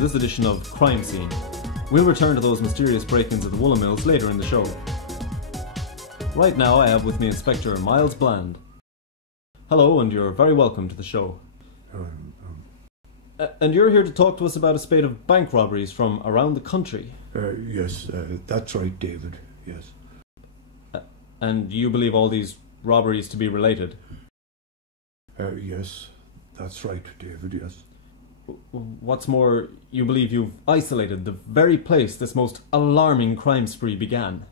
to this edition of Crime Scene. We'll return to those mysterious break-ins at the woolen mills later in the show. Right now I have with me Inspector Miles Bland. Hello, and you're very welcome to the show. And you're here to talk to us about a spate of bank robberies from around the country. Yes, that's right, David, yes. And you believe all these robberies to be related? Yes, that's right, David, yes. What's more, you believe you've isolated the very place this most alarming crime spree began?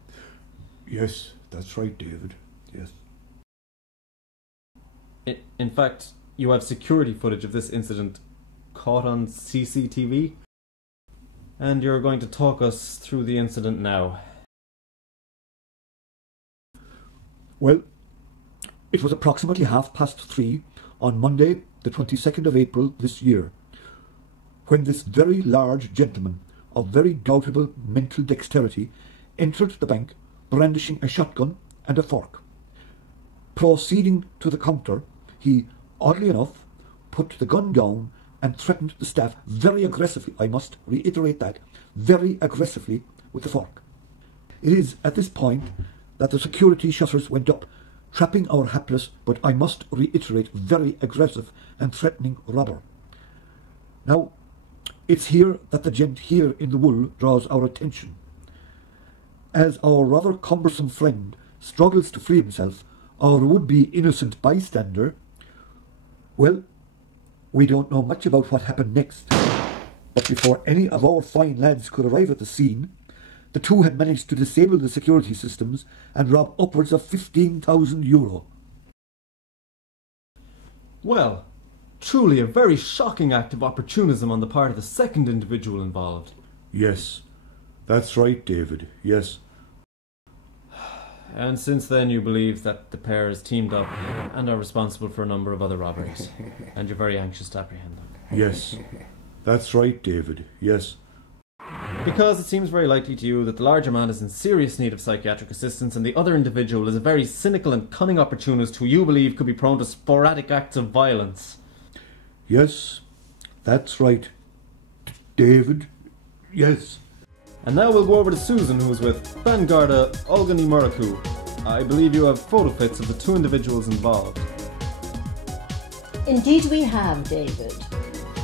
Yes, that's right, David, yes. In fact, you have security footage of this incident caught on CCTV? And you're going to talk us through the incident now. Well, it was approximately 3:30 on Monday, the 22nd of April this year, when this very large gentleman of very doubtable mental dexterity entered the bank brandishing a shotgun and a fork. Proceeding to the counter, he, oddly enough, put the gun down and threatened the staff very aggressively, I must reiterate that, very aggressively with the fork. It is at this point that the security shutters went up, trapping our hapless, but I must reiterate, very aggressive and threatening robber. Now, it's here that the gent here in the wool draws our attention. As our rather cumbersome friend struggles to free himself, our would-be innocent bystander, well, we don't know much about what happened next. But before any of our fine lads could arrive at the scene, the two had managed to disable the security systems and rob upwards of €15,000. Well, truly a very shocking act of opportunism on the part of the second individual involved. Yes, that's right, David, yes. And since then you believe that the pair has teamed up and are responsible for a number of other robberies, and you're very anxious to apprehend them. Yes, that's right, David, yes. Because it seems very likely to you that the larger man is in serious need of psychiatric assistance and the other individual is a very cynical and cunning opportunist who you believe could be prone to sporadic acts of violence. Yes, that's right, David, yes. And now we'll go over to Susan, who's with Bangarda Olgani Muraku. I believe you have photo fits of the two individuals involved. Indeed we have, David.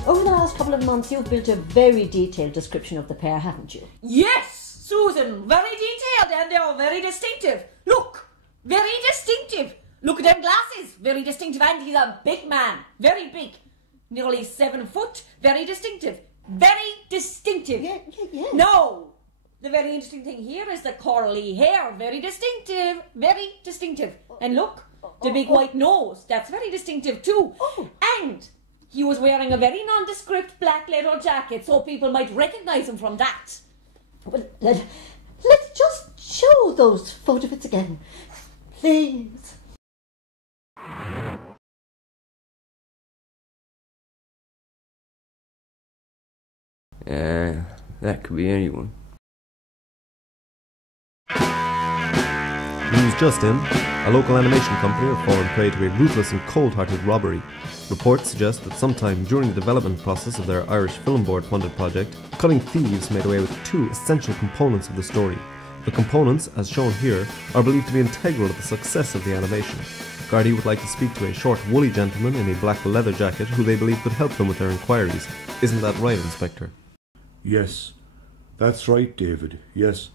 Over the last couple of months you've built a very detailed description of the pair, haven't you? Yes, Susan, very detailed and they're very distinctive. Look, very distinctive. Look at them glasses, very distinctive, and he's a big man, very big. Nearly 7 foot, very distinctive. Very distinctive. Yeah. No! The very interesting thing here is the curly hair. Very distinctive. Very distinctive. And look, the big white nose. That's very distinctive too. And he was wearing a very nondescript black leather jacket, so people might recognise him from that. Well, let's just show those photographs again, please. That could be anyone. News just in. A local animation company have fallen prey to a ruthless and cold-hearted robbery. Reports suggest that sometime during the development process of their Irish Film Board funded project, cunning thieves made away with two essential components of the story. The components, as shown here, are believed to be integral to the success of the animation. Gardaí would like to speak to a short woolly gentleman in a black leather jacket who they believe could help them with their inquiries. Isn't that right, Inspector? Yes, that's right, David, yes.